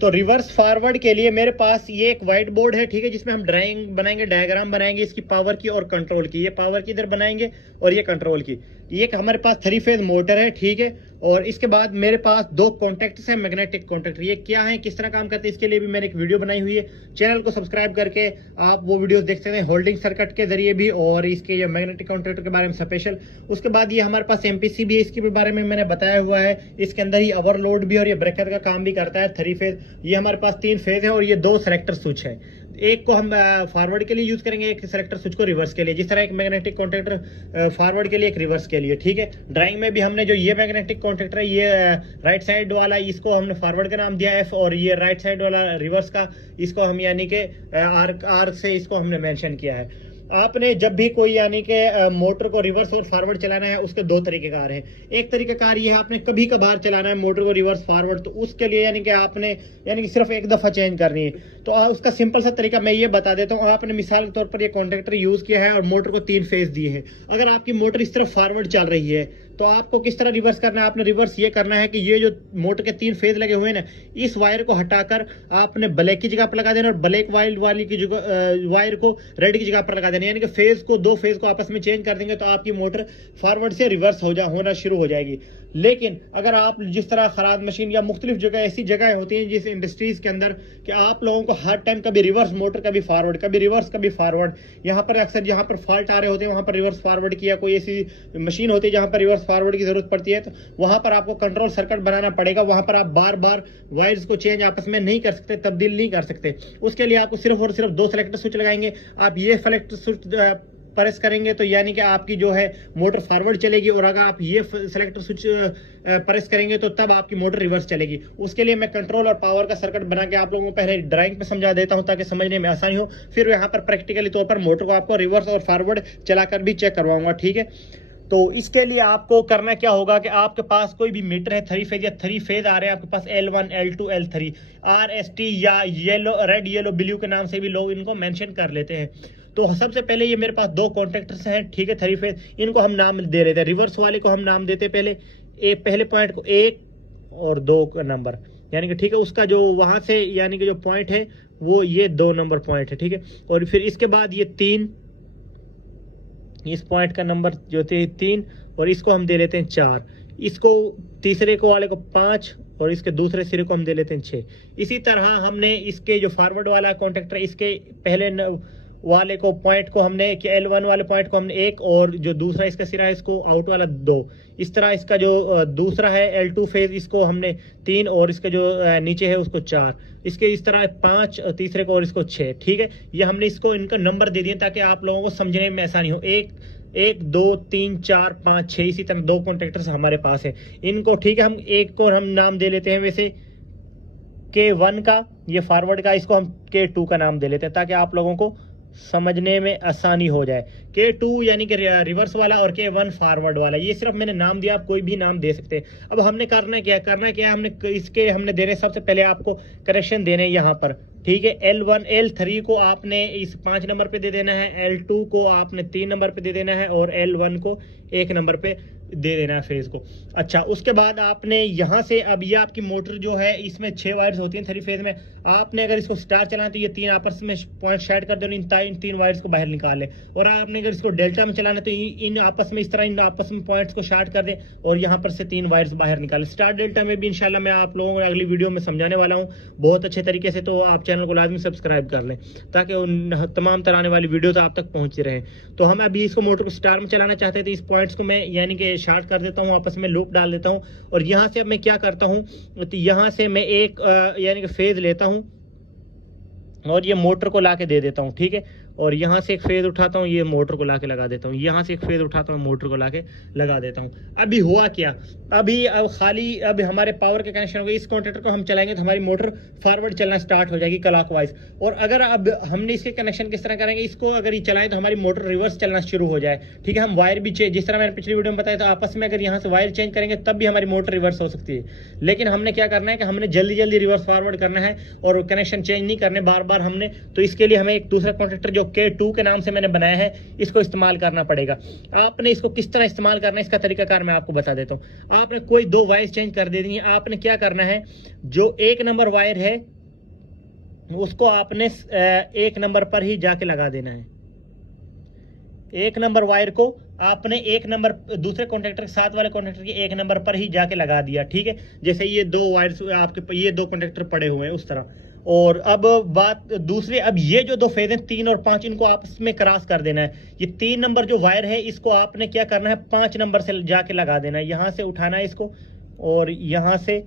तो reverse forward के लिए मेरे पास ये एक व्हाइट बोर्ड है, ठीक है, जिसमें हम ड्राइंग बनाएंगे, डायग्राम बनाएंगे इसकी पावर की और कंट्रोल की। ये पावर की इधर बनाएंगे और ये कंट्रोल की। ये हमारे पास 3 फेज मोटर है, ठीक है। और इसके बाद मेरे पास 2 कॉन्टैक्ट्स हैं, मैग्नेटिक कॉन्टैक्टर। ये क्या है, किस तरह काम करते हैं, इसके लिए भी मैंने एक वीडियो बनाई हुई है। चैनल को सब्सक्राइब करके आप वो वीडियोस देख सकते हैं, होल्डिंग सर्किट के जरिए भी और इसके जो मैग्नेटिक कॉन्टैक्टर के बारे में स्पेशल। उसके बाद ये हमारे पास एमपीसी भी है, इसके बारे में मैंने बताया हुआ है। इसके अंदर ही ओवरलोड भी और ये ब्रेकर का काम भी करता है। 3 फेज, ये हमारे पास 3 फेज है और ये 2 सेलेक्टर स्विच है। एक को हम फॉरवर्ड के लिए यूज करेंगे, एक सेलेक्टर स्विच को रिवर्स के लिए। जिस तरह एक मैग्नेटिक कॉन्टैक्टर फॉरवर्ड के लिए, एक रिवर्स के लिए, ठीक है। ड्राइंग में भी हमने जो ये मैग्नेटिक कॉन्टैक्टर है, ये राइट साइड वाला, इसको हमने फॉरवर्ड का नाम दिया है और ये राइट साइड वाला रिवर्स का, इसको हम यानी कि आर्क से इसको हमने मेंशन किया है। आपने जब भी कोई यानी कि मोटर को रिवर्स और फॉरवर्ड चलाना है, उसके 2 तरीकेकार हैं। एक तरीकाकार ये है, आपने कभी कभार चलाना है मोटर को रिवर्स फॉरवर्ड, तो उसके लिए यानी कि आपने यानी कि सिर्फ एक दफा चेंज करनी है। तो उसका सिंपल सा तरीका मैं ये बता देता हूँ। आपने मिसाल के तौर पर ये कॉन्टैक्टर यूज किया है और मोटर को 3 फेज दिए हैं। अगर आपकी मोटर इस तरफ फॉरवर्ड चल रही है तो आपको किस तरह रिवर्स करना है, आपने रिवर्स ये करना है कि ये जो मोटर के 3 फेज लगे हुए हैं ना, इस वायर को हटाकर आपने ब्लैक की जगह पर लगा देना और ब्लैक वाली की जगह वायर को रेड की जगह पर लगा देना। यानी कि फेज को 2 फेज को आपस में चेंज कर देंगे तो आपकी मोटर फॉरवर्ड से रिवर्स होना शुरू हो जाएगी। लेकिन अगर आप जिस तरह खराद मशीन या मुख्तलिफ जगह ऐसी जगह होती हैं जिस इंडस्ट्रीज के अंदर कि आप लोगों को हर टाइम कभी रिवर्स मोटर, कभी फॉरवर्ड, कभी रिवर्स, कभी फॉरवर्ड, यहाँ पर अक्सर जहाँ पर फॉल्ट आ रहे होते हैं वहां पर रिवर्स फॉरवर्ड किया, कोई ऐसी मशीन होती है जहां पर रिवर्स फॉरवर्ड की जरूरत पड़ती है, तो वहां पर आपको कंट्रोल सर्किट बनाना पड़ेगा। वहां पर आप बार बार वायर्स को चेंज आपस में नहीं कर सकते, तब्दील नहीं कर सकते। उसके लिए आपको सिर्फ और सिर्फ 2 सेलेक्टर स्विच लगाएंगे। आप ये सेलेक्टर स्विच प्रेस करेंगे तो यानी कि आपकी जो है मोटर फॉरवर्ड चलेगी, और अगर आप ये सेलेक्टर स्विच प्रेस करेंगे तो तब आपकी मोटर रिवर्स चलेगी। उसके लिए मैं कंट्रोल और पावर का सर्किट बना के आप लोगों को पहले ड्राइंग पे समझा देता हूं ताकि समझने में आसानी हो। फिर यहाँ पर प्रैक्टिकली तौर पर मोटर को आपको रिवर्स और फॉरवर्ड चलाकर भी चेक करवाऊंगा, ठीक है। तो इसके लिए आपको करना क्या होगा कि आपके पास कोई भी मीटर है 3 फेज या 3 फेज आ रहे हैं आपके पास, L1, L2, L3, RST या येलो, रेड, येलो, ब्लू के नाम से भी लोग इनको मेंशन कर लेते हैं। तो सबसे पहले ये मेरे पास 2 कॉन्टैक्टर्स हैं, ठीक है, 3 फेज। इनको हम नाम दे रहे थे, रिवर्स वाले को हम नाम देते पहले पहले पॉइंट को 1 और 2 का नंबर, यानी कि ठीक है, उसका जो वहां से यानी कि जो पॉइंट है वो ये 2 नंबर पॉइंट है, ठीक है। और फिर इसके बाद ये 3, इस पॉइंट का नंबर जो थे 3 और इसको हम दे लेते हैं 4, इसको तीसरे को वाले को 5 और इसके दूसरे सिरे को हम दे लेते हैं 6। इसी तरह हमने इसके जो फॉरवर्ड वाला कॉन्टैक्टर, इसके पहले वाले को पॉइंट को हमने कि L1 वाले पॉइंट को हमने 1 और जो दूसरा इसका सिरा है इसको आउट वाला 2। इस तरह इसका जो दूसरा है L2 फेज, इसको हमने 3 और इसका जो नीचे है उसको 4। इसके इस तरह 5 तीसरे को और इसको 6, ठीक है। ये हमने इसको इनका नंबर दे दिए ताकि आप लोगों को समझने में आसानी हो। 1 2 3 4 5 6, इसी तरह 2 कॉन्टैक्टर्स हमारे पास है। इनको ठीक है, हम एक को हम नाम दे लेते हैं वैसे K1 का, ये फॉरवर्ड का, इसको हम K2 का नाम दे लेते हैं ताकि आप लोगों को समझने में आसानी हो जाए। K2 यानी कि रिवर्स वाला और K1 फॉरवर्ड वाला, ये सिर्फ मैंने नाम दिया, आप कोई भी नाम दे सकते हैं। अब हमने करना क्या हमने इसके हमने देने, सबसे पहले आपको कनेक्शन देने यहाँ पर, ठीक है। L1 L3 को आपने इस 5 नंबर पे दे देना है, L2 को आपने 3 नंबर पे दे देना है और L1 को 1 नंबर पे दे देना है फेज को। अच्छा, उसके बाद आपने यहाँ से, अब ये आपकी मोटर जो है इसमें 6 वायर्स होती हैं 3 फेज में। आपने अगर इसको स्टार चलाना तो ये 3 आपस में पॉइंट सेट कर दो, इन 3 वायर्स को बाहर निकाल ले। और आपने अगर इसको डेल्टा में चलाना तो इन आपस में इस तरह इन आपस में पॉइंट्स को शार्ट कर दे और यहाँ पर से 3 वायर्स बाहर निकाले। स्टार डेल्टा में भी इंशाल्लाह मैं आप लोगों को अगली वीडियो में समझाने वाला हूँ बहुत अच्छे तरीके से। तो आप चैनल को लाजमी सब्सक्राइब कर लें ताकि उन तमाम तरह आने वाली वीडियोस आप तक पहुँचती रहे। तो हम अभी इसको मोटर को स्टार में चलाना चाहते हैं तो इस पॉइंट्स को मैं यानी कि शार्ट कर देता हूँ, आपस में लूप डाल देता हूँ। और यहाँ से अब मैं क्या करता हूँ, तो यहाँ से मैं एक यानी कि फेज लेता हूँ और ये मोटर को लाके दे देता हूँ, ठीक है। और यहाँ से एक फेज उठाता हूँ, ये मोटर को लाके लगा देता हूँ। यहाँ से एक फेज उठाता हूँ, मोटर को लाके लगा देता हूँ। अभी हुआ क्या, अभी अब खाली अब हमारे पावर के कनेक्शन हो गए। इस कॉन्टैक्टर को हम चलाएंगे तो हमारी मोटर फॉरवर्ड चलना स्टार्ट हो जाएगी क्लॉकवाइज। और अगर अब हमने इसके कनेक्शन किस तरह करेंगे, इसको अगर ये चलाएं तो हमारी मोटर रिवर्स चलना शुरू हो जाए, ठीक है। हम वायर भी जिस तरह मैंने पिछली वीडियो में बताया था, आपस में अगर यहाँ से वायर चेंज करेंगे तब भी हमारी मोटर रिवर्स हो सकती है। लेकिन हमने क्या करना है कि हमने जल्दी जल्दी रिवर्स फॉरवर्ड करना है और कनेक्शन चेंज नहीं करने बार बार हमने। तो इसके लिए हमें एक दूसरा कॉन्टैक्टर जो K2 के नाम से मैंने बनाया है, इसको इस्तेमाल करना पड़ेगा। आपने इसको किस तरह इस्तेमाल करना है, इसका तरीकाकार मैं आपको बता देता हूँ। आपने कोई 2 वायर चेंज कर देनी है। आपने क्या करना है, जो 1 नंबर वायर है उसको आपने 1 नंबर पर ही जाके लगा देना है। 1 नंबर वायर को आपने 1 नंबर दूसरे कॉन्टेक्टर के साथ वाले कॉन्टेक्टर के 1 नंबर पर ही जाके लगा दिया, ठीक है। जैसे ये 2 वायर्स आपके ये 2 कॉन्टेक्टर पड़े हुए हैं उस तरह। और अब बात दूसरी, अब ये जो 2 फेज हैं 3 और 5, इनको आपस में क्रॉस कर देना है। ये 3 नंबर जो वायर है इसको आपने क्या करना है, 5 नंबर से जाके लगा देना है। यहाँ से उठाना है इसको और यहाँ से,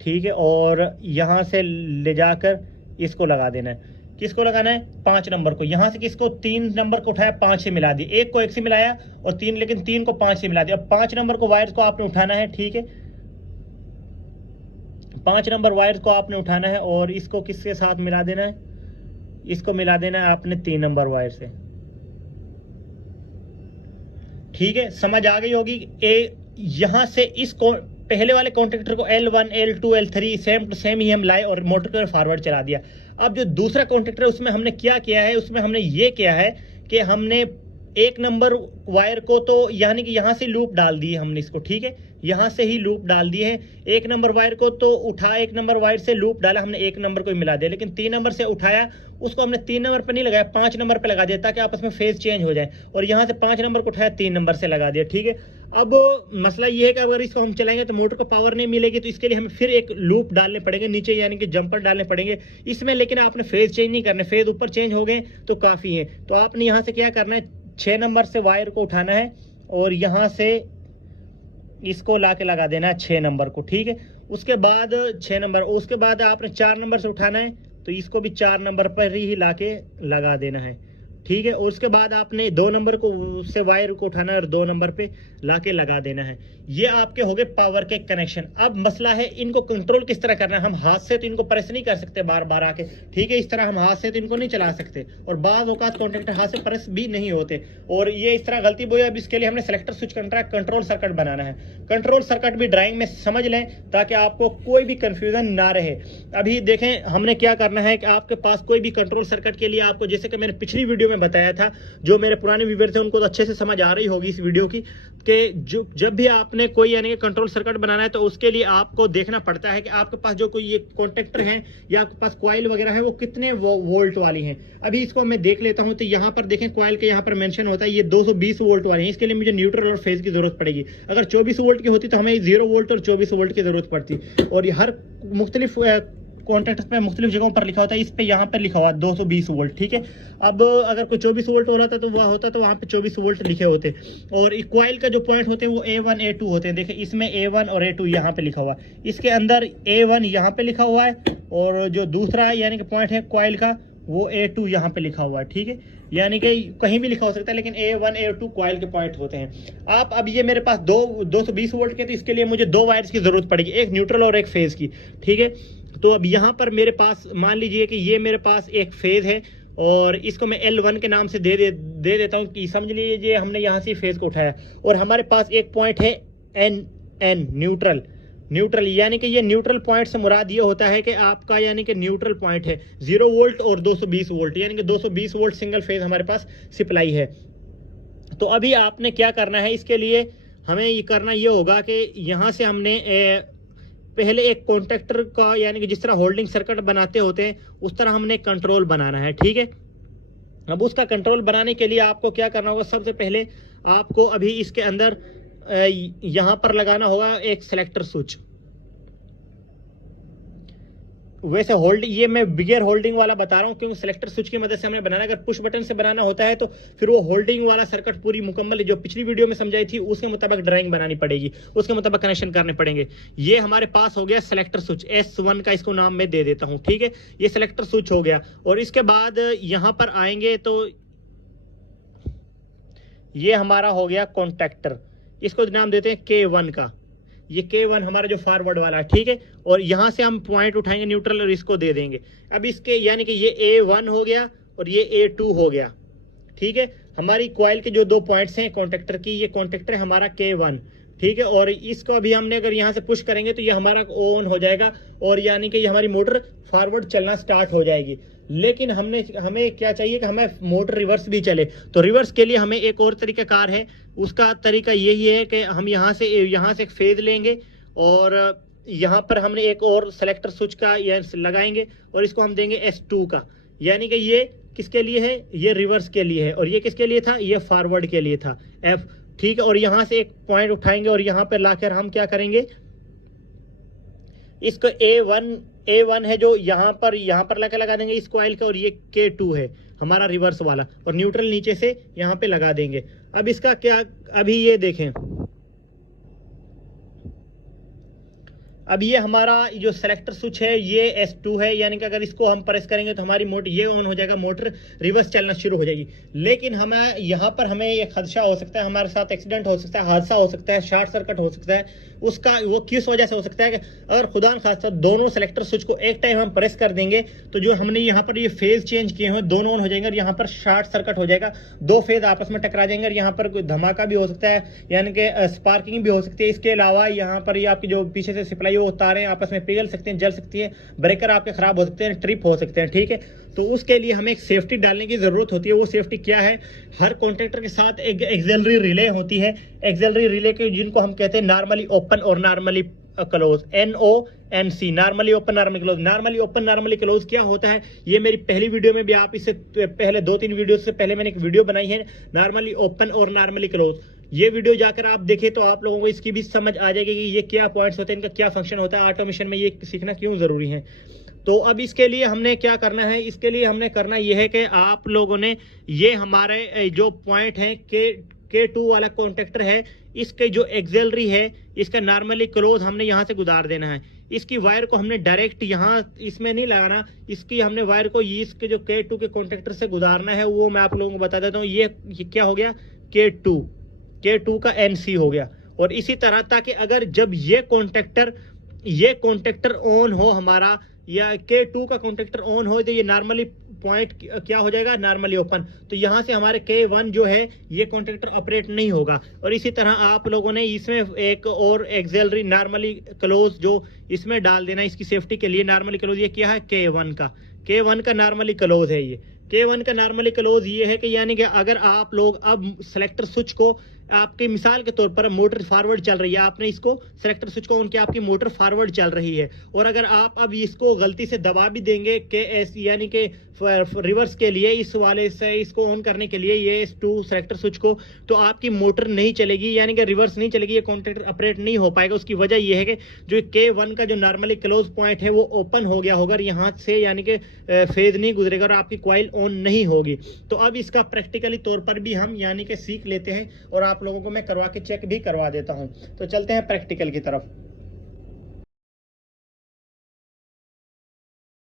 ठीक है, और यहाँ से ले जाकर इसको लगा देना है। किसको लगाना है, 5 नंबर को। यहाँ से किसको, 3 नंबर को उठाया, 5 से मिला दिया। 1 को 1 से मिलाया और 3, लेकिन 3 को 5 से मिला दिया। अब 5 नंबर को वायर्स को आपने उठाना है, ठीक है। 5 नंबर वायर्स को आपने उठाना है और इसको किसके साथ मिला देना है, इसको मिला देना है आपने 3 नंबर वायर से, ठीक है। समझ आ गई होगी। यहाँ से इसको पहले वाले कॉन्टेक्टर को L1, L2, L3 same to same ही हम लाए और मोटर को फॉरवर्ड चला दिया। अब जो दूसरा कॉन्टेक्टर है उसमें हमने क्या किया है, उसमें हमने ये किया है कि हमने 1 नंबर वायर को तो यानी कि यहाँ से लूप डाल दी है हमने इसको, ठीक है, यहाँ से ही लूप डाल दिए हैं। 1 नंबर वायर को तो उठा, 1 नंबर वायर से लूप डाला हमने, 1 नंबर को ही मिला दिया। लेकिन 3 नंबर से उठाया, उसको हमने 3 नंबर पर नहीं लगाया, 5 नंबर पर लगा दिया ताकि आपस में फेज चेंज हो जाए। और यहाँ से 5 नंबर को उठाया, 3 नंबर से लगा दिया, ठीक है। अब मसला ये है कि अगर इसको हम चलाएंगे तो मोटर को पावर नहीं मिलेगी, तो इसके लिए हमें फिर एक लूप डालने पड़ेंगे नीचे, यानी कि जंपर डालने पड़ेंगे इसमें। लेकिन आपने फेज चेंज नहीं करना, फेज ऊपर चेंज हो गए तो काफ़ी है। तो आपने यहाँ से क्या करना है, 6 नंबर से वायर को उठाना है और यहाँ से इसको ला के लगा देना है 6 नंबर को, ठीक है। उसके बाद 6 नंबर, उसके बाद आपने 4 नंबर से उठाना है तो इसको भी 4 नंबर पर ही ला के लगा देना है, ठीक है। और उसके बाद आपने 2 नंबर को से वायर को उठाना है और 2 नंबर पे लाके लगा देना है। ये आपके हो गए पावर के कनेक्शन। अब मसला है इनको कंट्रोल किस तरह करना है। हम हाथ से तो इनको प्रेस नहीं कर सकते बार बार आके, ठीक है। इस तरह हम हाथ से तो इनको नहीं चला सकते और बाज़ औकात कॉन्टेक्टर हाथ से प्रेस भी नहीं होते और ये इस तरह गलती बोई। अब इसके लिए हमने सेलेक्टर स्विच कंट्रोल सर्किट बनाना है। कंट्रोल सर्किट भी ड्राइंग में समझ लें ताकि आपको कोई भी कंफ्यूजन ना रहे। अभी देखें हमने क्या करना है कि आपके पास कोई भी कंट्रोल सर्किट के लिए आपको, जैसे कि मैंने पिछली वीडियो में बताया था, जो मेरे पुराने व्यूअर थे उनको तो अच्छे से समझ आ रही होगी इस वीडियो की, कि जो जब भी आपने कोई यानी कि कंट्रोल सर्किट बनाना है तो उसके लिए आपको देखना पड़ता है कि आपके पास जो कोई ये कॉन्टेक्टर हैं या आपके पास कॉइल वगैरह है वो कितने वोल्ट वाली हैं। अभी इसको मैं देख लेता हूं तो यहाँ पर देखें कॉइल के यहाँ पर मेंशन होता है ये 220 वोल्ट वाली है। इसके लिए मुझे न्यूट्रल और फेज की जरूरत पड़ेगी। अगर 24 वोल्ट की होती तो हमें 0 वोल्ट और 24 वोल्ट की जरूरत पड़ती। और ये हर मुख्तलिफ कॉन्टेक्ट पे मुख्तलिफ जगहों पर लिखा होता है, इस पे यहाँ पर लिखा हुआ 220 वोल्ट, ठीक है। अब अगर कोई 24 वोल्ट हो रहा था तो वह होता तो वहाँ पे 24 वोल्ट लिखे होते। और कॉइल का जो पॉइंट होते हैं वो A1 A2 होते हैं। देखिए इसमें A1 और A2 यहाँ पे लिखा हुआ है, इसके अंदर A1 यहाँ पे लिखा हुआ है और जो दूसरा यानी कि पॉइंट है कॉइल का वो A2 यहाँ पे लिखा हुआ है, ठीक है। यानी कि कहीं भी लिखा हो सकता है लेकिन A1 A2 कॉइल के पॉइंट होते हैं। आप अब ये मेरे पास 220 वोल्ट के, तो इसके लिए मुझे 2 वायर्स की जरूरत पड़ेगी, एक न्यूट्रल और एक फेज की, ठीक है। तो अब यहाँ पर मेरे पास मान लीजिए कि ये मेरे पास एक फेज है और इसको मैं L1 के नाम से दे देता हूँ कि समझ लीजिए हमने यहाँ से फेज को उठाया और हमारे पास एक पॉइंट है N न्यूट्रल, यानी कि ये न्यूट्रल पॉइंट से मुराद ये होता है कि आपका यानी कि न्यूट्रल पॉइंट है 0 वोल्ट और 220 वोल्ट, यानी कि 220 वोल्ट सिंगल फेज हमारे पास सप्लाई है। तो अभी आपने क्या करना है, इसके लिए हमें ये करना ये होगा कि यहाँ से हमने पहले एक कॉन्टेक्टर का यानी कि जिस तरह होल्डिंग सर्किट बनाते होते हैं उस तरह हमने कंट्रोल बनाना है, ठीक है। अब उसका कंट्रोल बनाने के लिए आपको क्या करना होगा, सबसे पहले आपको अभी इसके अंदर यहाँ पर लगाना होगा एक सेलेक्टर स्विच। वैसे ये मैं बिगर होल्डिंग वाला बता रहा हूँ क्योंकि सेलेक्टर स्विच की मदद से हमने बनाना। अगर पुश बटन से बनाना होता है तो फिर वो होल्डिंग वाला सर्किट पूरी मुकम्मल जो पिछली वीडियो में समझाई थी उसके मुताबिक ड्राइंग बनानी पड़ेगी, उसके मुताबिक कनेक्शन करने पड़ेंगे। ये हमारे पास हो गया सेलेक्टर स्विच, S1 का इसको नाम मैं दे देता हूँ, ठीक है। ये सेलेक्टर स्विच हो गया और इसके बाद यहाँ पर आएंगे तो ये हमारा हो गया कॉन्टेक्टर, इसको नाम देते हैं K1 का। ये K1 हमारा जो फॉरवर्ड वाला है, ठीक है। और यहाँ से हम पॉइंट उठाएंगे न्यूट्रल और इसको दे देंगे। अब इसके यानी कि ये A1 हो गया और ये A2 हो गया, ठीक है। हमारी कॉइल के जो 2 पॉइंट्स हैं कॉन्टेक्टर की, ये कॉन्टेक्टर है हमारा K1, ठीक है। और इसको अभी हमने अगर यहाँ से पुश करेंगे तो ये हमारा ऑन हो जाएगा और यानी कि ये हमारी मोटर फॉरवर्ड चलना स्टार्ट हो जाएगी। लेकिन हमें क्या चाहिए कि हमें मोटर रिवर्स भी चले। तो रिवर्स के लिए हमें एक और तरीका कार है, उसका तरीका यही है कि हम यहाँ से एक फेज लेंगे और यहाँ पर हमने एक और सेलेक्टर स्विच का लगाएंगे और इसको हम देंगे S2 का, यानी कि ये किसके लिए है, ये रिवर्स के लिए है, और ये किसके लिए था, ये फॉरवर्ड के लिए था F, ठीक है। और यहाँ से एक पॉइंट उठाएंगे और यहाँ पर लाकर हम क्या करेंगे, इसको A1 है जो यहाँ पर लगा देंगे इस कॉइल का, और ये K2 है हमारा रिवर्स वाला, और न्यूट्रल नीचे से यहाँ पे लगा देंगे। अब इसका क्या, अभी ये देखें, अब ये हमारा जो सेलेक्टर स्विच है ये S2 है, यानी कि अगर इसको हम प्रेस करेंगे तो हमारी मोटर ये ऑन हो जाएगा, मोटर रिवर्स चलना शुरू हो जाएगी। लेकिन हमें यहाँ पर हमें एक खदशा हो सकता है, हमारे साथ एक्सीडेंट हो सकता है, हादसा हो सकता है, शॉर्ट सर्किट हो सकता है। उसका वो किस वजह से हो सकता है कि अगर खुदा न खास्ता दोनों सेलेक्टर स्विच को एक टाइम हम प्रेस कर देंगे तो जो हमने यहाँ पर ये फेज चेंज किए हैं दोनों ऑन हो जाएंगे और यहाँ पर शॉर्ट सर्किट हो जाएगा, दो फेज आपस में टकरा जाएंगे और यहाँ पर कोई धमाका भी हो सकता है, यानी कि स्पार्किंग भी हो सकती है। इसके अलावा यहाँ पर ये आपकी जो पीछे से सप्लाई वो तारें आपस में पिघल सकती हैं, जल सकती हैं, ब्रेकर आपके खराब हो सकते हैं, ट्रिप हो सकते हैं, ठीक है। तो उसके लिए हमें एक सेफ्टी डालने की जरूरत होती है। वो सेफ्टी क्या है, हर कॉन्ट्रैक्टर के साथ एक एक्सिलरी रिले होती है, एक्सिलरी रिले के जिनको हम कहते हैं नॉर्मली ओपन और normally close, NONC, normally open normally close. Normally open normally close क्या होता है, ये मेरी पहली वीडियो में भी, आप इससे पहले 2-3 वीडियो से पहले मैंने एक वीडियो बनाई है नॉर्मली ओपन और नॉर्मली क्लोज। ये वीडियो जाकर आप देखें तो आप लोगों को इसकी भी समझ आ जाएगी कि ये क्या पॉइंट्स होते हैं, इनका क्या फंक्शन होता है, ऑटोमेशन में ये सीखना क्यों जरूरी है। तो अब इसके लिए हमने क्या करना है, इसके लिए हमने करना यह है कि आप लोगों ने ये हमारे जो पॉइंट है K2 वाला कॉन्ट्रैक्टर है, इसके जो एक्सिलरी है इसका नॉर्मली क्लोज हमने यहाँ से गुजार देना है। इसकी वायर को हमने डायरेक्ट यहाँ इसमें नहीं लगाना, इसकी हमने वायर को इसके जो K2 के कॉन्ट्रैक्टर से गुजारना है, वो मैं आप लोगों को बता देता हूँ। ये क्या हो गया, K2 का NC हो गया। और इसी तरह ताकि अगर जब ये कॉन्ट्रैक्टर ऑन हो हमारा, या K2 का कॉन्ट्रैक्टर ऑन हो, तो ये नॉर्मली पॉइंट क्या हो जाएगा, नॉर्मली ओपन। तो यहाँ से हमारे K1 जो है ये कॉन्ट्रैक्टर ऑपरेट नहीं होगा। और इसी तरह आप लोगों ने इसमें एक और एक्सिलरी नॉर्मली क्लोज जो इसमें डाल देना इसकी सेफ्टी के लिए। नॉर्मली क्लोज ये क्या है, K1 का नॉर्मली क्लोज है। ये K1 का नॉर्मली क्लोज ये है कि यानी कि अगर आप लोग अब सेलेक्टर स्विच को, आपकी मिसाल के तौर पर मोटर फॉरवर्ड चल रही है, आपने इसको सेलेक्टर स्विच को ऑन किया, आपकी मोटर फॉरवर्ड चल रही है, और अगर आप अब इसको गलती से दबा भी देंगे KS यानी कि रिवर्स के लिए, इस वाले से इसको ऑन करने के लिए ये S2 सेलेक्टर स्विच को, तो आपकी मोटर नहीं चलेगी, यानी कि रिवर्स नहीं चलेगी, ये कॉन्ट्रैक्टर ऑपरेट नहीं हो पाएगा। उसकी वजह ये है कि जो K1 का जो नॉर्मली क्लोज पॉइंट है वो ओपन हो गया होगा, यहाँ से यानी कि फेज नहीं गुजरेगा और आपकी कॉइल ऑन नहीं होगी। तो अब इसका प्रैक्टिकली तौर पर भी हम यानी कि सीख लेते हैं और आप लोगों को मैं करवा के चेक भी करवा देता हूं। तो चलते हैं प्रैक्टिकल की तरफ।